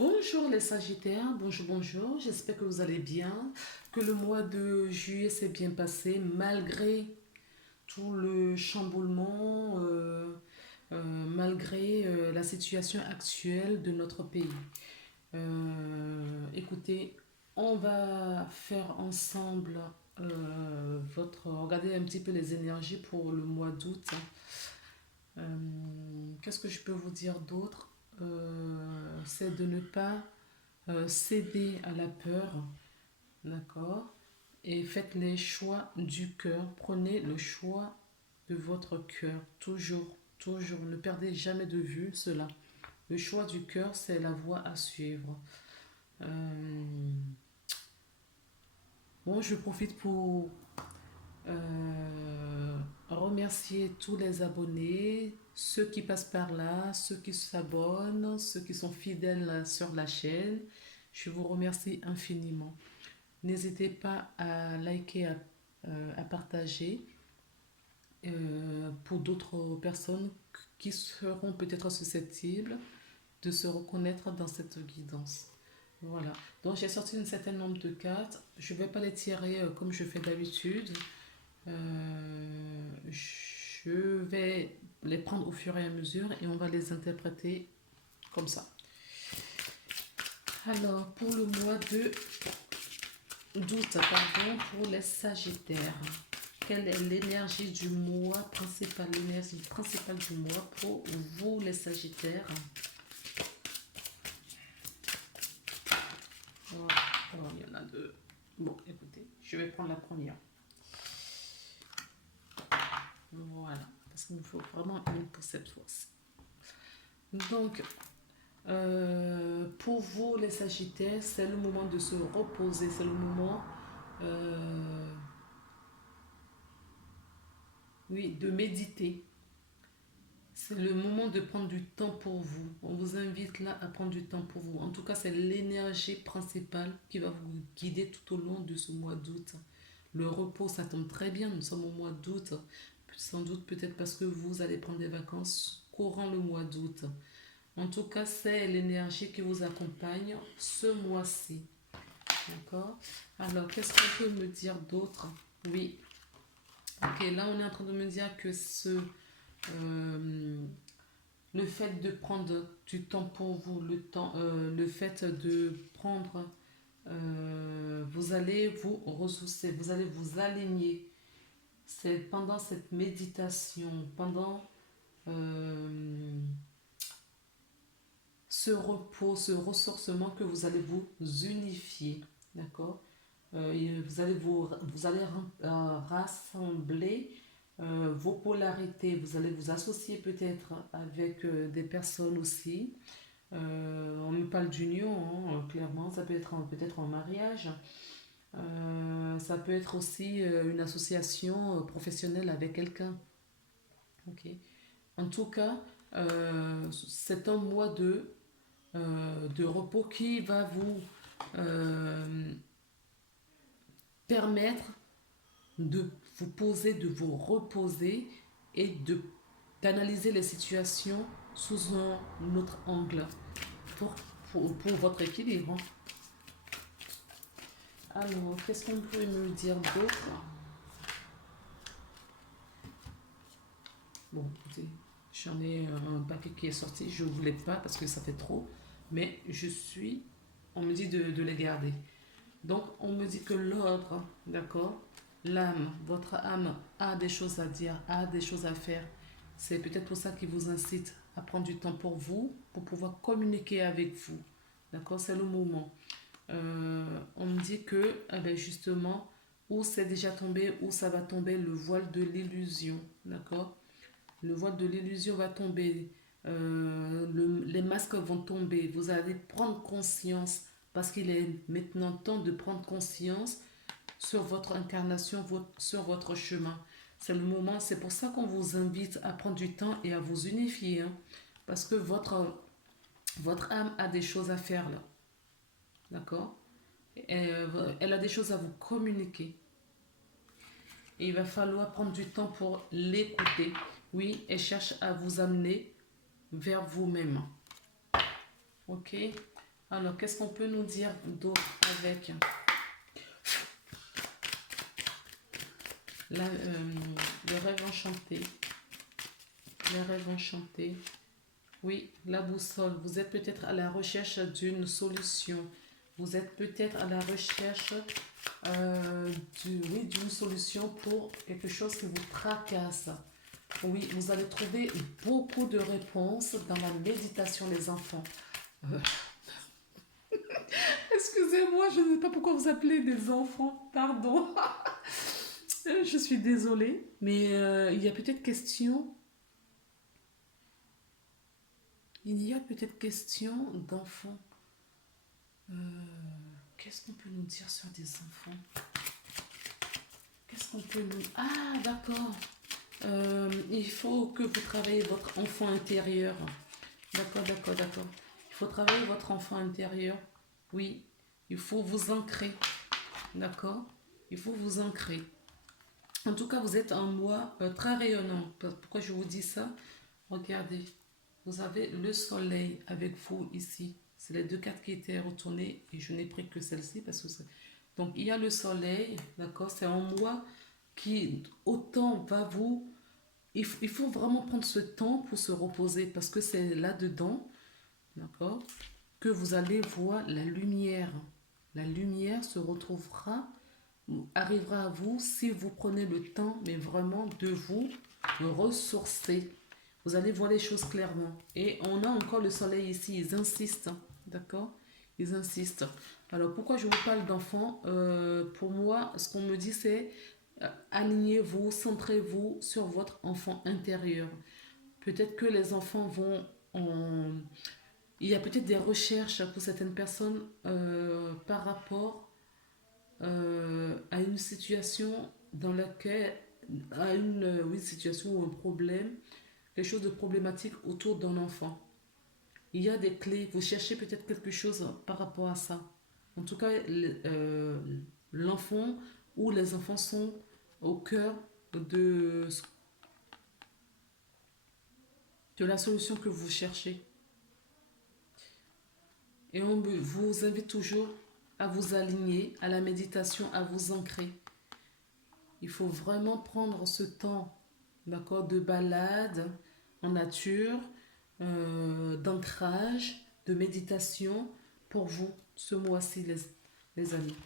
Bonjour les Sagittaires, bonjour, j'espère que vous allez bien, que le mois de juillet s'est bien passé malgré tout le chamboulement, malgré la situation actuelle de notre pays. Écoutez, on va faire ensemble regarder un petit peu les énergies pour le mois d'août. Qu'est-ce que je peux vous dire d'autre? C'est de ne pas céder à la peur, d'accord? Et faites les choix du cœur. Prenez le choix de votre cœur. Toujours, toujours. Ne perdez jamais de vue cela. Le choix du cœur, c'est la voie à suivre. Bon, je profite pour remercier tous les abonnés, ceux qui passent par là, ceux qui s'abonnent, ceux qui sont fidèles sur la chaîne. Je vous remercie infiniment. N'hésitez pas à liker, à partager pour d'autres personnes qui seront peut-être susceptibles de se reconnaître dans cette guidance. Voilà. Donc j'ai sorti un certain nombre de cartes. Je ne vais pas les tirer comme je fais d'habitude. Je vais les prendre au fur et à mesure et on va les interpréter comme ça. Alors, pour le mois d'août, pardon, pour les Sagittaires, quelle est l'énergie du mois principal, l'énergie principale du mois pour vous les Sagittaires? Alors, il y en a deux. Bon, écoutez, je vais prendre la première. Voilà, parce qu'il me faut vraiment une pour cette fois-ci. Donc, pour vous les Sagittaires, c'est le moment de se reposer, c'est le moment oui, de méditer. C'est le moment de prendre du temps pour vous. On vous invite là à prendre du temps pour vous. En tout cas, c'est l'énergie principale qui va vous guider tout au long de ce mois d'août. Le repos, ça tombe très bien. Nous sommes au mois d'août. Sans doute peut-être parce que vous allez prendre des vacances courant le mois d'août. En tout cas, c'est l'énergie qui vous accompagne ce mois-ci. D'accord? Alors, qu'est-ce qu'on peut me dire d'autre? Oui. Ok, là, on est en train de me dire que le fait de prendre du temps pour vous, le fait de prendre, vous allez vous ressourcer, vous allez vous aligner. C'est pendant cette méditation, pendant ce repos, ce ressourcement que vous allez vous unifier. D'accord? Vous allez rassembler vos polarités. Vous allez vous associer peut-être avec des personnes aussi. On me parle d'union, hein, clairement. Ça peut être peut-être un mariage. Ça peut être aussi une association professionnelle avec quelqu'un. Ok. En tout cas, c'est un mois de repos qui va vous permettre de vous poser, de vous reposer et d'analyser les situations sous un autre angle pour votre équilibre. Alors, qu'est-ce qu'on peut me dire d'autre? Bon, écoutez, j'en ai un paquet qui est sorti. Je ne voulais pas parce que ça fait trop. Mais on me dit de les garder. Donc, on me dit que l'ordre, d'accord, l'âme, votre âme a des choses à dire, a des choses à faire. C'est peut-être pour ça qu'il vous incite à prendre du temps pour vous, pour pouvoir communiquer avec vous. D'accord, c'est le moment. On me dit que, eh ben justement, où c'est déjà tombé, où ça va tomber le voile de l'illusion. D'accord? Le voile de l'illusion va tomber. Les masques vont tomber. Vous allez prendre conscience parce qu'il est maintenant temps de prendre conscience sur votre incarnation, sur votre chemin. C'est le moment, c'est pour ça qu'on vous invite à prendre du temps et à vous unifier. Hein, parce que votre âme a des choses à faire là. D'accord? Elle a des choses à vous communiquer. Et il va falloir prendre du temps pour l'écouter. Oui, elle cherche à vous amener vers vous-même. Ok? Alors, qu'est-ce qu'on peut nous dire d'autre avec le rêve enchanté? Le rêve enchanté. Oui, la boussole. Vous êtes peut-être à la recherche d'une solution. Vous êtes peut-être à la recherche oui, d'une solution pour quelque chose qui vous tracasse. Oui, vous allez trouver beaucoup de réponses dans la méditation des enfants. Euh, Excusez-moi, je ne sais pas pourquoi vous appelez des enfants, pardon. Je suis désolée, mais il y a peut-être question, il y a peut-être question d'enfants. Euh, Qu'est-ce qu'on peut nous dire sur des enfants? Qu'est-ce qu'on peut nous... Ah, d'accord. Il faut que vous travaillez votre enfant intérieur. D'accord, d'accord, d'accord. Il faut travailler votre enfant intérieur. Oui, il faut vous ancrer. D'accord? Il faut vous ancrer. En tout cas, vous êtes un moi très rayonnant. Pourquoi je vous dis ça? Regardez, vous avez le soleil avec vous ici. C'est les deux cartes qui étaient retournées et je n'ai pris que celle-ci parce que c'est... Donc, il y a le soleil, d'accord? C'est un moi qui autant va vous... Il faut vraiment prendre ce temps pour se reposer parce que c'est là-dedans, d'accord, que vous allez voir la lumière. La lumière se retrouvera, arrivera à vous si vous prenez le temps, mais vraiment de vous ressourcer. Vous allez voir les choses clairement. Et on a encore le soleil ici, ils insistent, hein, d'accord? Ils insistent. Alors pourquoi je vous parle d'enfants? Pour moi, ce qu'on me dit, c'est alignez-vous, centrez-vous sur votre enfant intérieur. Peut-être que les enfants vont en... Il y a peut-être des recherches pour certaines personnes par rapport à une situation dans laquelle, à une oui, situation ou un problème, quelque chose de problématique autour d'un enfant. Il y a des clés, vous cherchez peut-être quelque chose par rapport à ça. En tout cas, l'enfant ou les enfants sont au cœur de, de la solution que vous cherchez. Et on vous invite toujours à vous aligner, à la méditation, à vous ancrer. Il faut vraiment prendre ce temps, d'accord, de balade en nature, d'ancrage, de méditation pour vous ce mois-ci, les amis.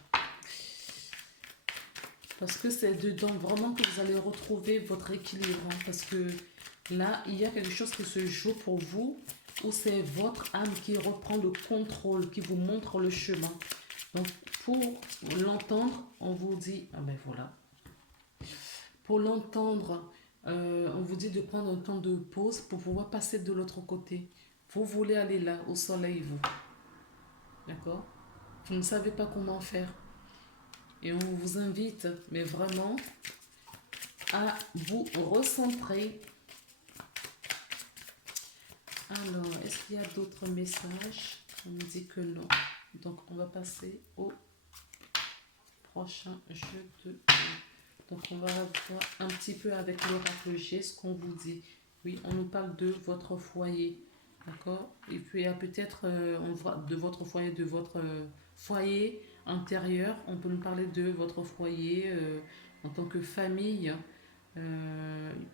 Parce que c'est dedans vraiment que vous allez retrouver votre équilibre. Hein, parce que là, il y a quelque chose qui se joue pour vous où c'est votre âme qui reprend le contrôle, qui vous montre le chemin. Donc, pour l'entendre, on vous dit, ah ben voilà. Pour l'entendre, on vous dit de prendre un temps de pause pour pouvoir passer de l'autre côté. Vous voulez aller là, au soleil, vous. D'accord? Vous ne savez pas comment faire. Et on vous invite, mais vraiment, à vous recentrer. Alors, est-ce qu'il y a d'autres messages? On me dit que non. Donc, on va passer au prochain jeu de... Donc, on va voir un petit peu avec l'oracle G ce qu'on vous dit. Oui, on nous parle de votre foyer. D'accord? Et puis, il y a peut-être, on voit de votre foyer intérieur. On peut nous parler de votre foyer en tant que famille.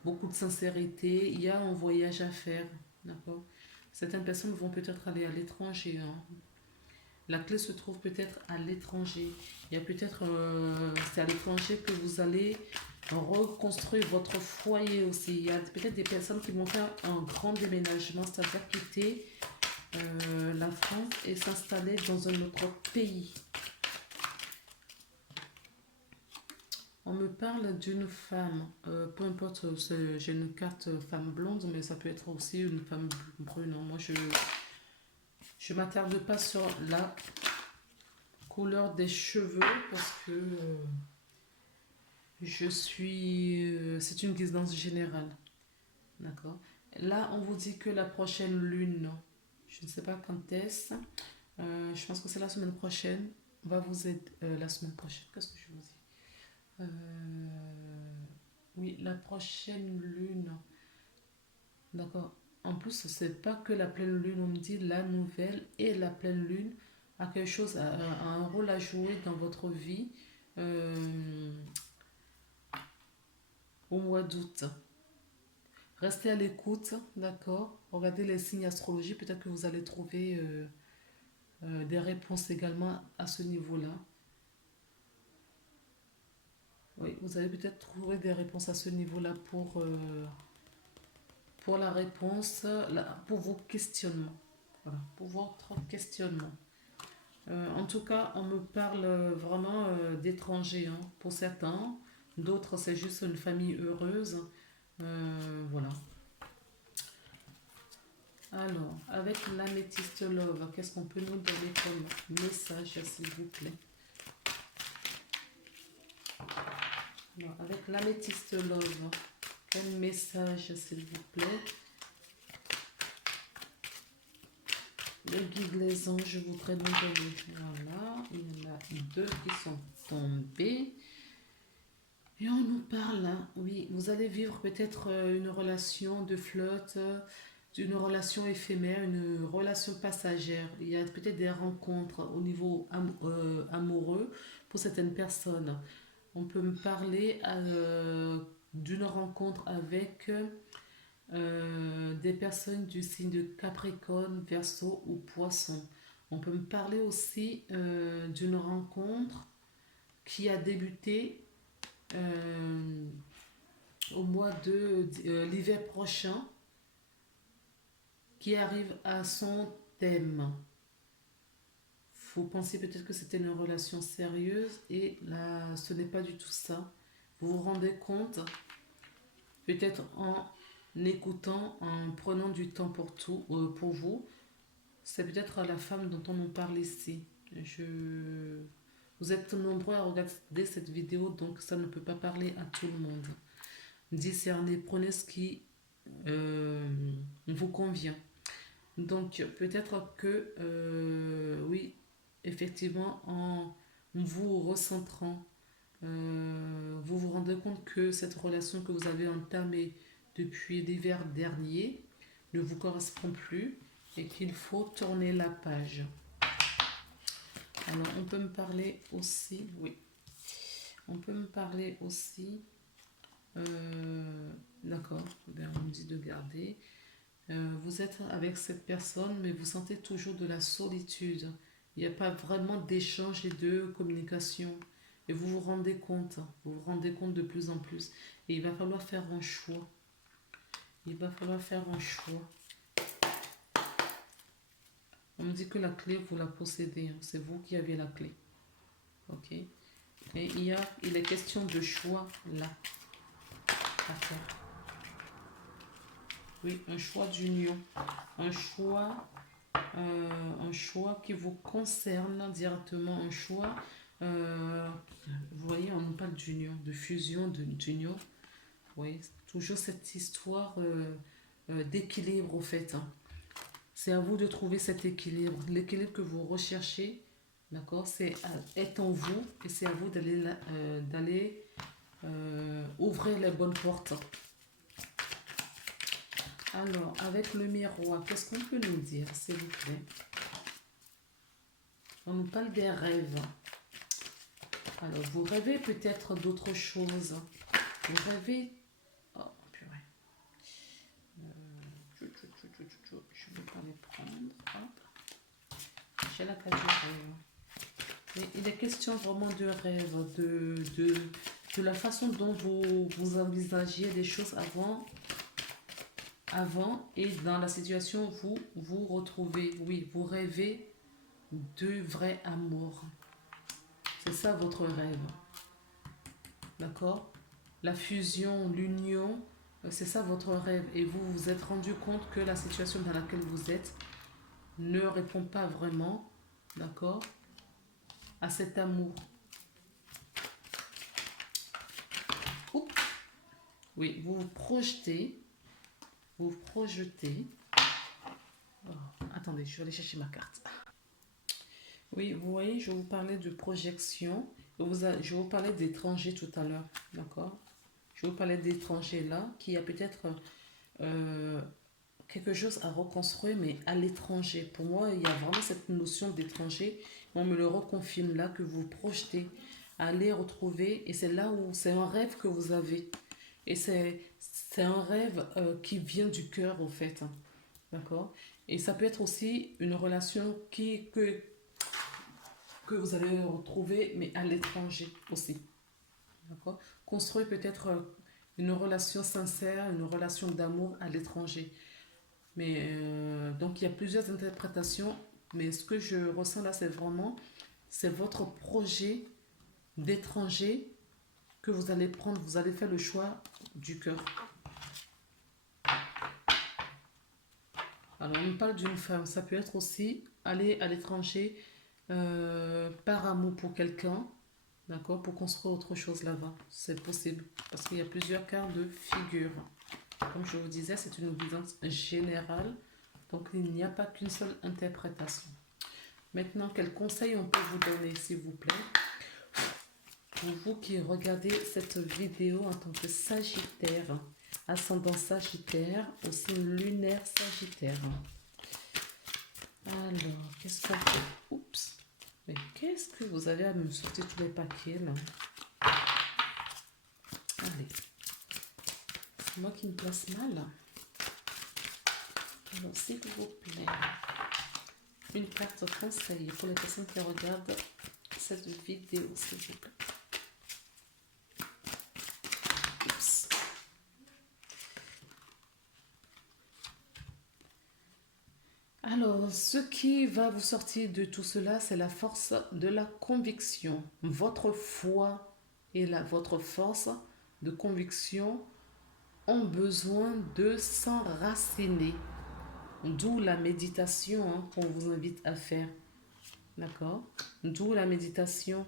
Beaucoup de sincérité. Il y a un voyage à faire. D'accord? Certaines personnes vont peut-être aller à l'étranger. Hein. La clé se trouve peut-être à l'étranger. Il y a peut-être, c'est à l'étranger que vous allez reconstruire votre foyer aussi. Il y a peut-être des personnes qui vont faire un grand déménagement, c'est-à-dire quitter la France et s'installer dans un autre pays. On me parle d'une femme, peu importe, j'ai une carte femme blonde, mais ça peut être aussi une femme brune. Moi, je m'attarde pas sur la couleur des cheveux parce que c'est une guidance générale. D'accord. Là, on vous dit que la prochaine lune, je ne sais pas quand est-ce, je pense que c'est la semaine prochaine, va vous aider. La semaine prochaine, qu'est-ce que je vous dis? Oui, la prochaine lune. D'accord. En plus, c'est pas que la pleine lune, on me dit la nouvelle et la pleine lune a quelque chose, a un rôle à jouer dans votre vie au mois d'août. Restez à l'écoute, d'accord? Regardez les signes astrologiques, peut-être que vous allez trouver des réponses également à ce niveau-là. Oui, vous allez peut-être trouver des réponses à ce niveau-là pour la réponse, pour vos questionnements. Voilà, pour votre questionnement. En tout cas, on me parle vraiment d'étrangers hein, pour certains. D'autres, c'est juste une famille heureuse. Voilà. Alors, avec l'améthyste love, qu'est-ce qu'on peut nous donner comme message, s'il vous plaît? Alors, avec l'améthyste love, quel message, s'il vous plaît? Le guide, les anges, je voudrais nous donner. Voilà, il y en a deux qui sont tombés. Et on nous parle, hein, oui, vous allez vivre peut-être une relation de flotte, une relation éphémère, une relation passagère. Il y a peut-être des rencontres au niveau amoureux pour certaines personnes. On peut me parler d'une rencontre avec des personnes du signe de Capricorne, Verseau ou Poisson. On peut me parler aussi d'une rencontre qui a débuté au mois de l'hiver prochain, qui arrive à son thème. Vous pensez peut-être que c'était une relation sérieuse et là, ce n'est pas du tout ça. Vous vous rendez compte, peut-être en écoutant, en prenant du temps pour vous, c'est peut-être la femme dont on nous parle ici. Vous êtes nombreux à regarder cette vidéo, donc ça ne peut pas parler à tout le monde. Discernez, prenez ce qui vous convient. Donc peut-être que, oui, effectivement, en vous recentrant, vous vous rendez compte que cette relation que vous avez entamée depuis l'hiver dernier ne vous correspond plus et qu'il faut tourner la page. Alors, on peut me parler aussi, oui, on peut me parler aussi, d'accord, on me dit de garder. Vous êtes avec cette personne, mais vous sentez toujours de la solitude. Il n'y a pas vraiment d'échange et de communication. Et vous vous rendez compte de plus en plus. Et il va falloir faire un choix. Il va falloir faire un choix. On me dit que la clé, vous la possédez. C'est vous qui avez la clé. Ok. Et il est question de choix là. À faire. Oui, un choix d'union. Un choix qui vous concerne directement. Un choix. Vous voyez, on nous parle d'union, de fusion, d'union. Oui, toujours cette histoire d'équilibre au fait. Hein. C'est à vous de trouver cet équilibre. L'équilibre que vous recherchez, d'accord, est en vous et c'est à vous d'aller ouvrir les bonnes portes. Alors, avec le miroir, qu'est-ce qu'on peut nous dire, s'il vous plaît? On nous parle des rêves. Alors, vous rêvez peut-être d'autres choses. Vous rêvez... Oh, purée. Je ne vais pas les prendre. Hop. J'ai la carte du rêve. Mais il est question vraiment de rêve, de la façon dont vous envisagiez les choses avant et dans la situation où vous vous retrouvez. Oui, vous rêvez de vrai amour. C'est ça votre rêve. D'accord? La fusion, l'union, c'est ça votre rêve. Et vous vous êtes rendu compte que la situation dans laquelle vous êtes ne répond pas vraiment, d'accord, à cet amour. Oups. Oui, vous vous projetez. Vous projetez. Oh, attendez, je vais aller chercher ma carte. Oui, vous voyez, je vous parlais de projection. Je vous parlais d'étrangers tout à l'heure, d'accord? Je vous parlais d'étrangers là, qui a peut-être quelque chose à reconstruire, mais à l'étranger. Pour moi, il y a vraiment cette notion d'étranger. On me le reconfirme là, que vous projetez, aller retrouver, et c'est là où c'est un rêve que vous avez. Et c'est un rêve qui vient du cœur, au fait. Hein. D'accord? Et ça peut être aussi une relation que vous allez retrouver, mais à l'étranger aussi. D'accord? Construire peut-être une relation sincère, une relation d'amour à l'étranger. Mais donc il y a plusieurs interprétations, mais ce que je ressens là, c'est vraiment, c'est votre projet d'étranger que vous allez prendre, vous allez faire le choix du cœur. Alors on me parle d'une femme, ça peut être aussi aller à l'étranger par amour pour quelqu'un, d'accord, pour construire autre chose là-bas. C'est possible, parce qu'il y a plusieurs cas de figure. Comme je vous disais, c'est une guidance générale, donc il n'y a pas qu'une seule interprétation. Maintenant, quels conseils on peut vous donner, s'il vous plaît, pour vous qui regardez cette vidéo en tant que Sagittaire, ascendant Sagittaire, aussi lunaire Sagittaire. Alors, qu'est-ce qu'on peut... Oups. Mais qu'est-ce que vous avez à me sortir tous les paquets, là? Allez. C'est moi qui me place mal. Alors, s'il vous plaît, une carte conseil pour les personnes qui regardent cette vidéo, s'il vous plaît. Oups. Alors, ce qui va vous sortir de tout cela, c'est la force de la conviction. Votre foi et votre force de conviction ont besoin de s'enraciner. D'où la méditation hein, qu'on vous invite à faire. D'accord? D'où la méditation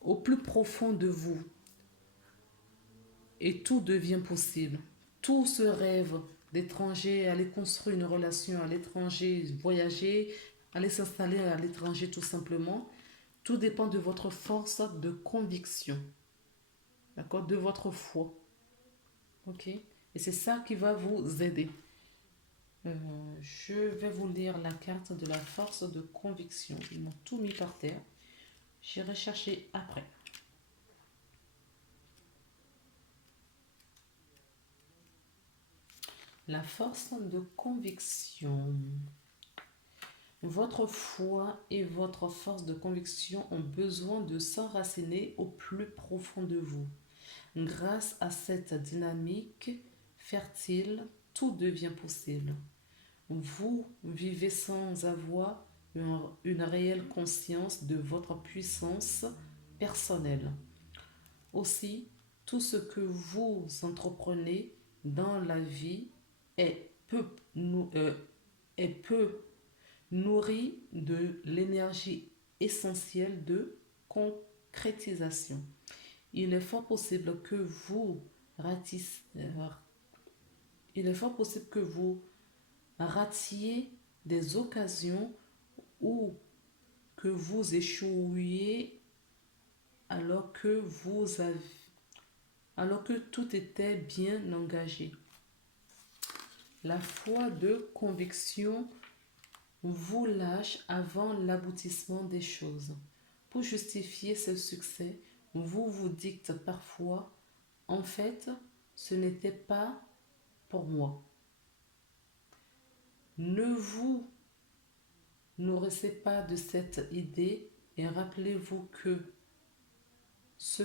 au plus profond de vous. Et tout devient possible. Tout ce rêve d'étranger, aller construire une relation à l'étranger, voyager, aller s'installer à l'étranger tout simplement, tout dépend de votre force de conviction. D'accord? De votre foi. Ok? Et c'est ça qui va vous aider. Je vais vous lire la carte de la force de conviction. Ils m'ont tout mis par terre. J'irai chercher après. La force de conviction. Votre foi et votre force de conviction ont besoin de s'enraciner au plus profond de vous. Grâce à cette dynamique fertile, tout devient possible. Vous vivez sans avoir une réelle conscience de votre puissance personnelle. Aussi, tout ce que vous entreprenez dans la vie est peu nourri de l'énergie essentielle de concrétisation. Il est fort possible que vous ratiez des occasions ou que vous échouiez alors que tout était bien engagé. La foi de conviction vous lâche avant l'aboutissement des choses. Pour justifier ce succès, vous vous dites parfois, en fait, ce n'était pas pour moi. Ne vous nourrissez pas de cette idée et rappelez-vous que ce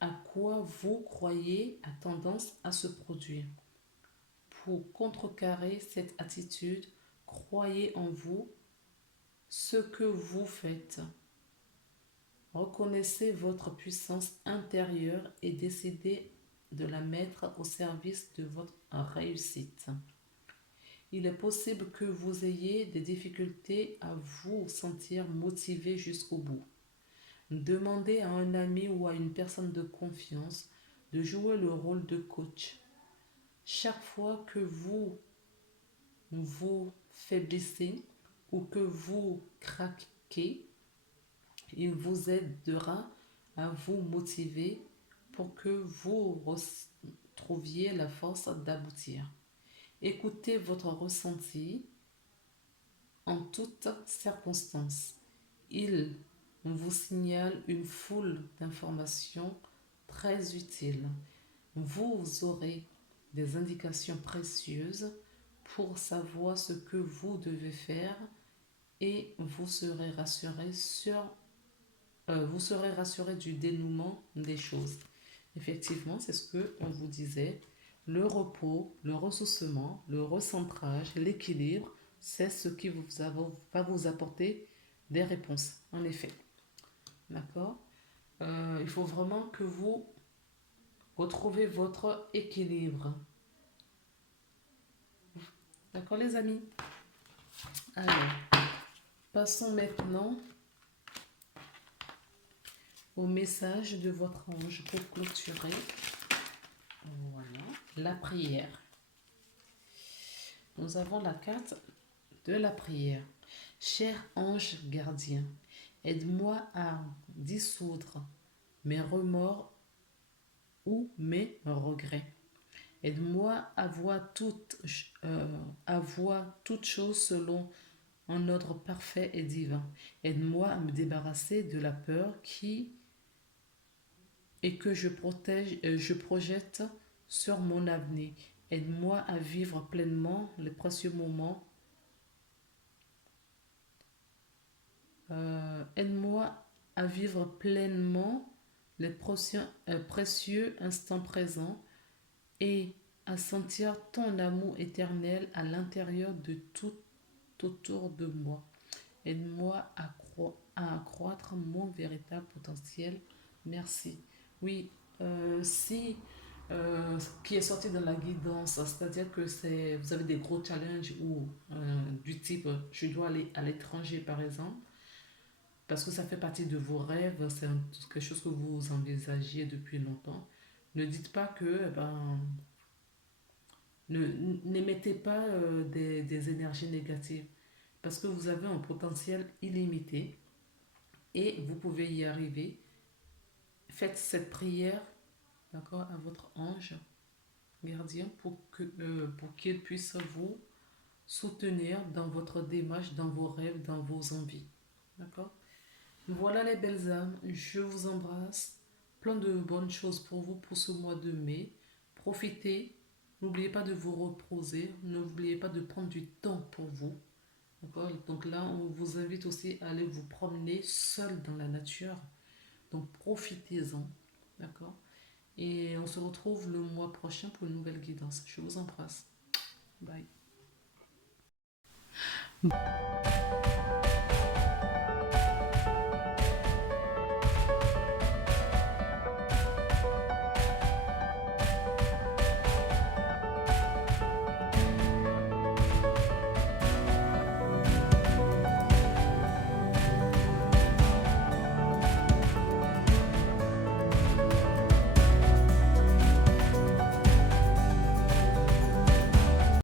à quoi vous croyez a tendance à se produire. Pour contrecarrer cette attitude, croyez en vous, ce que vous faites. Reconnaissez votre puissance intérieure et décidez de la mettre au service de votre réussite. Il est possible que vous ayez des difficultés à vous sentir motivé jusqu'au bout. Demandez à un ami ou à une personne de confiance de jouer le rôle de coach. Chaque fois que vous vous faiblissez ou que vous craquez, il vous aidera à vous motiver pour que trouviez la force d'aboutir. Écoutez votre ressenti en toutes circonstances. Il vous signale une foule d'informations très utiles. Vous aurez des indications précieuses pour savoir ce que vous devez faire et vous serez rassuré du dénouement des choses. Effectivement, c'est ce que on vous disait. Le repos, le ressourcement, le recentrage, l'équilibre, c'est ce qui va vous apporter des réponses. En effet, d'accord. Il faut vraiment que vous retrouvez votre équilibre. D'accord, les amis? Alors, passons maintenant au message de votre ange pour clôturer. Voilà, la prière. Nous avons la carte de la prière. Cher ange gardien, aide-moi à dissoudre mes remords ou mes regrets. Aide-moi à voir toutes choses selon un ordre parfait et divin. Aide-moi à me débarrasser de la peur que je projette sur mon avenir. Aide-moi à vivre pleinement les précieux moments. Aide-moi à vivre pleinement les précieux instants présents et à sentir ton amour éternel à l'intérieur de tout autour de moi. Aide-moi à accroître mon véritable potentiel. Merci. Oui, si ce qui est sorti dans la guidance, c'est-à-dire que vous avez des gros challenges ou du type je dois aller à l'étranger par exemple, parce que ça fait partie de vos rêves, c'est quelque chose que vous envisagiez depuis longtemps. Ne dites pas que, n'émettez pas des énergies négatives, parce que vous avez un potentiel illimité et vous pouvez y arriver. Faites cette prière, d'accord, à votre ange gardien pour qu'il puisse vous soutenir dans votre démarche, dans vos rêves, dans vos envies. D'accord? Voilà les belles âmes, je vous embrasse. Plein de bonnes choses pour vous pour ce mois de mai. Profitez, n'oubliez pas de vous reposer, n'oubliez pas de prendre du temps pour vous. D'accord? Donc là, on vous invite aussi à aller vous promener seul dans la nature. Donc profitez-en. D'accord? Et on se retrouve le mois prochain pour une nouvelle guidance. Je vous embrasse. Bye.